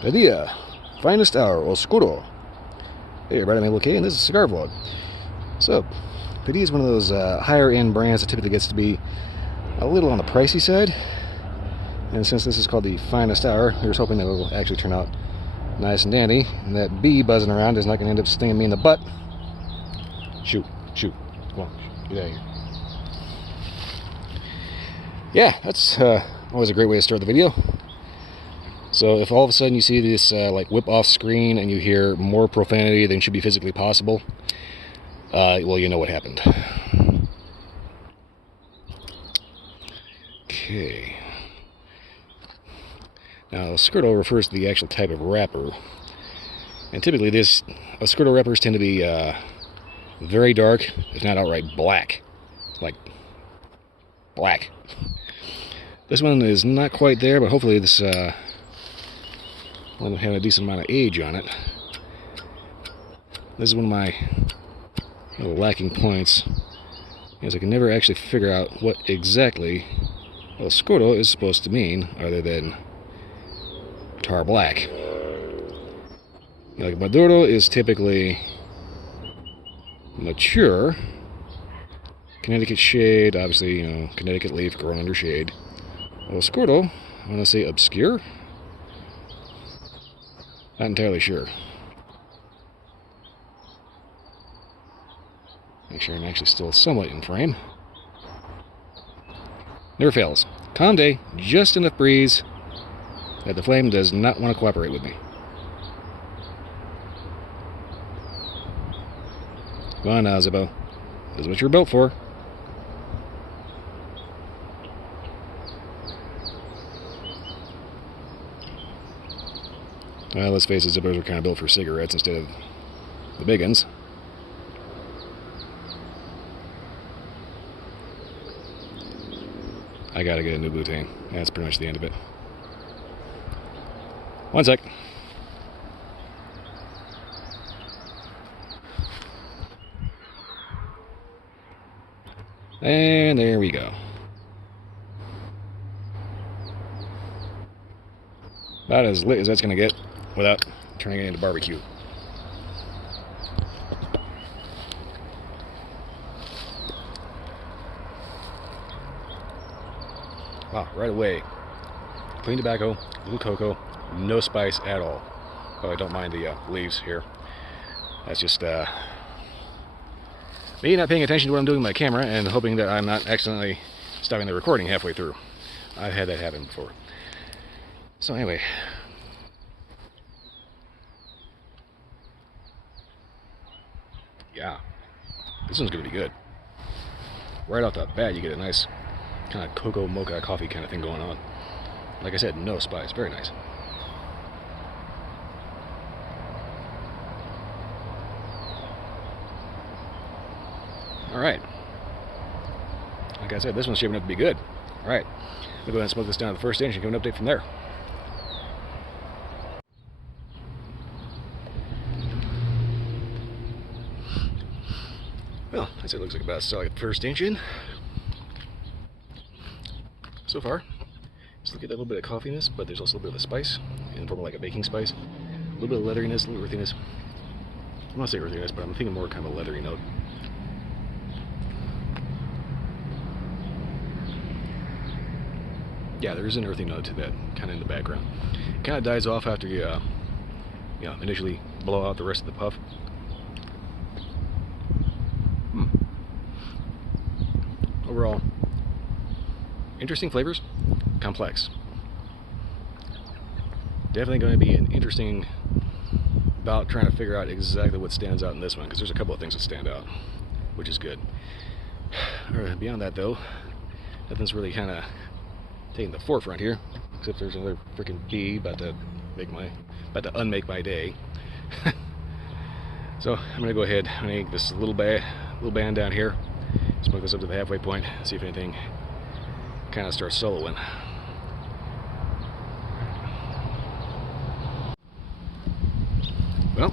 Padilla, finest hour, Oscuro. Hey everybody, I'm okay, and this is Cigar Vlog. So, Padilla is one of those higher end brands that typically gets to be a little on the pricey side. And since this is called the finest hour, we were hoping that it will actually turn out nice and dandy, and that bee buzzing around is not going to end up stinging me in the butt. Shoot, come on, get out of here. Yeah, that's always a great way to start the video. So if all of a sudden you see this like whip off screen and you hear more profanity than should be physically possible, well, you know what happened. Okay. Now, Oscuro refers to the actual type of wrapper, and typically this Oscuro wrappers tend to be very dark, if not outright black, like black. This one is not quite there, but hopefully this one will have a decent amount of age on it. This is one of my little lacking points, is I can never actually figure out what exactly Oscuro is supposed to mean, other than tar black. Like Maduro is typically mature. Connecticut shade, obviously, you know, Connecticut leaf grown under shade. Oscuro, I want to say obscure? Not entirely sure. Make sure I'm actually still somewhat in frame. Never fails. Calm day, just enough breeze that the flame does not want to cooperate with me. Come on now, Zippo. This is what you're built for. Well, let's face it, Zippos are kind of built for cigarettes instead of the big ones. I gotta get a new butane. That's pretty much the end of it. One sec. And there we go. About as lit as that's going to get without turning it into barbecue. Wow, right away. Clean tobacco, little cocoa, no spice at all. Oh, I don't mind the leaves here. That's just me not paying attention to what I'm doing with my camera and hoping that I'm not accidentally stopping the recording halfway through. I've had that happen before. So anyway, yeah, this one's gonna be good. Right off the bat, you get a nice kind of cocoa mocha coffee kind of thing going on. Like I said, no spice, very nice. All right, like I said, this one's shaping up to be good. All right, we'll go ahead and smoke this down to the first inch and give an update from there. Well, I'd say it looks like about solid first inch in. So far, just look at that little bit of coffeeness, but there's also a little bit of a spice, in the form of like a baking spice. A little bit of leatheriness, a little earthiness. I'm not saying earthiness, but I'm thinking more kind of a leathery note. Yeah, there is an earthy note to that, kind of in the background. It kind of dies off after you, initially blow out the rest of the puff. Overall, interesting flavors, complex. Definitely going to be an interesting bout trying to figure out exactly what stands out in this one, because there's a couple of things that stand out, which is good. Beyond that, though, nothing's really kind of taking the forefront here, except there's another freaking bee about to unmake my day. So I'm gonna go ahead and make this little band down here, smoke this up to the halfway point, see if anything kind of starts soloing. Well,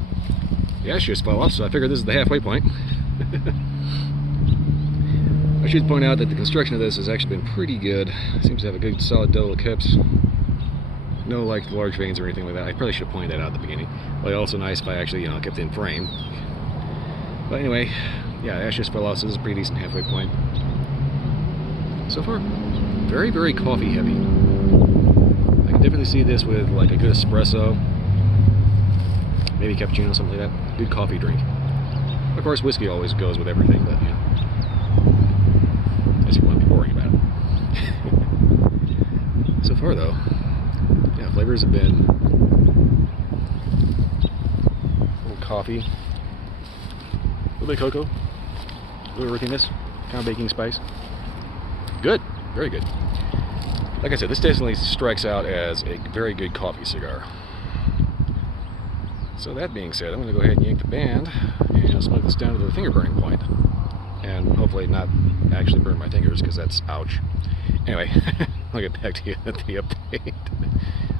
the ash just fell off, so I figured this is the halfway point. I should point out that the construction of this has actually been pretty good. It seems to have a good solid double caps. no like large veins or anything like that. I probably should have pointed that out at the beginning. But also nice if I actually, kept it in frame. But anyway, yeah, ash just fell off, so this is a pretty decent halfway point. So far, very, very coffee heavy. I can definitely see this with like a good espresso, maybe cappuccino, something like that. Good coffee drink. Of course, whiskey always goes with everything, but I just want to be boring about it. So far, though, yeah, flavors have been a little coffee, a little bit of cocoa, a little earthiness, kind of baking spice. Good, very good. Like I said, this definitely strikes out as a very good coffee cigar. So that being said, I'm going to go ahead and yank the band and smoke this down to the finger burning point, and hopefully not actually burn my fingers, because that's ouch. Anyway, I'll get back to you at the update.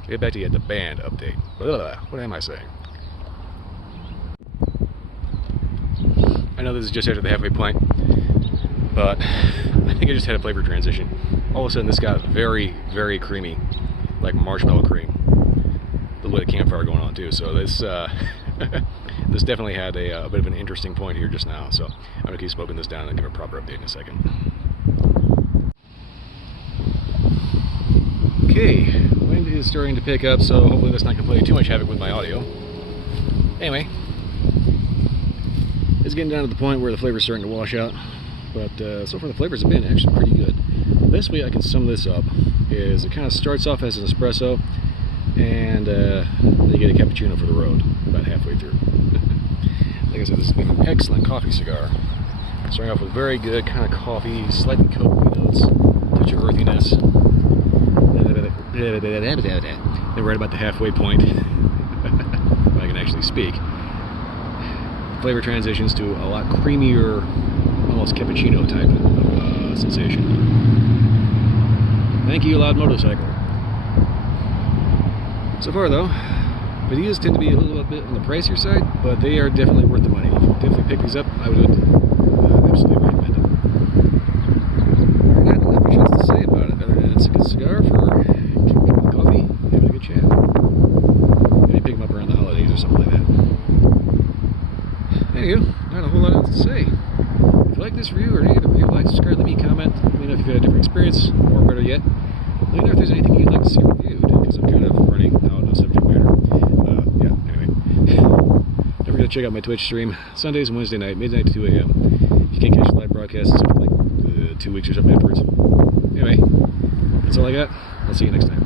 I'll get back to you at the band update. Blah, what am I saying? I know this is just after the halfway point, but I think I just had a flavor transition. All of a sudden this got very, very creamy, like marshmallow cream. A little bit of campfire going on too, so this this definitely had a bit of an interesting point here just now. So I'm going to keep smoking this down and give a proper update in a second. Okay, wind is starting to pick up, so hopefully that's not going to play too much havoc with my audio. Anyway, it's getting down to the point where the flavor's starting to wash out, but so far the flavors have been actually pretty good. The best way I can sum this up is it kind of starts off as an espresso, and then you get a cappuccino for the road about halfway through. Like I said, this has been an excellent coffee cigar. Starting off with very good kind of coffee, slightly cocoa notes, touch of earthiness. Then right about the halfway point, if I can actually speak, flavor transitions to a lot creamier, almost cappuccino type of sensation. Thank you, loud motorcycle. So far though, Padillas tend to be a little bit on the pricier side, but they are definitely worth the money. If you definitely pick these up, I would absolutely recommend them. Not much else to say about it, other than it's a good cigar for coffee, having a good chat. Maybe pick them up around the holidays or something like that. Anywho, not a whole lot else to say. If you like this review or any other review, like, subscribe, let me comment. Let me know if you've had a different experience, or better yet, let me know if there's anything you'd like to see reviewed, because I'm kind of running out of subject matter. Yeah, anyway. Don't forget to check out my Twitch stream, Sundays and Wednesday night, midnight to 2 a.m. If you can't catch the live broadcast, it's for like 2 weeks or something afterwards. Anyway, that's all I got. I'll see you next time.